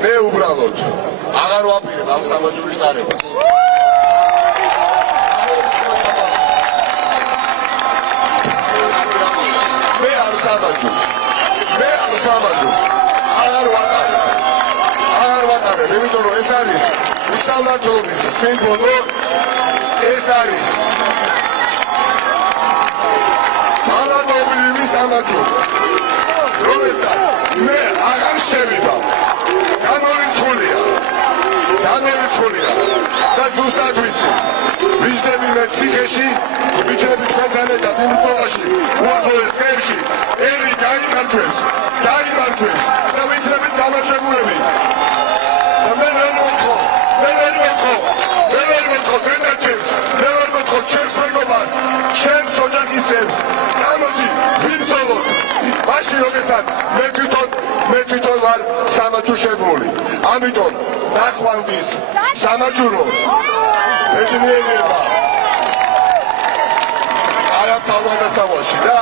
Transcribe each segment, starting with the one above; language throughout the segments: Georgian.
მე უბრალოდ აღარ ვაპირებ ამ სამაჯურის ტარებას. მე ამ სამაჯურს აღარ ვატარებ, იმიტომ რომ ეს არის უსამართლობის სიმბოლო, ეს არის ძალადობრივი სამაჯური, რომელსაც მე აღარ შევიდავ. განმორიცხულია და ზუსტად ვიცი, ვიждები მე ციხეში, ვიჩები თქვენგანეთად იმ წოლაში, უახლოეს დღეებში ელი გაიმართვებს და ვიქნებით გამარჯვებულები. და მე ვერ მოთხოვ გენდაჩემს, მე ვერ მოთხოვ ჩემს მეგობარს, ჩემს ოჯახისებს, გამოდი ვიმწოლოთ, მაშინ როდესაც მე თვითონ ვარ სამაჯურშებული. ამიტომ ნახვამდის სამაჯურო ბედნიერება არ აქვს თავგადასავალში და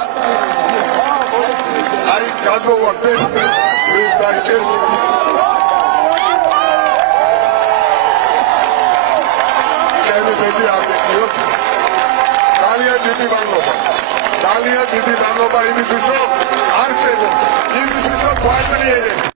აი გადმოვარდეთ ვინც დაიჭერს ჩემი ბედი ამბექიოთ ძალიან დიდი მადლობა იმისთვის რომ არსებობ იმისთვის რომ გვაძლიერებთ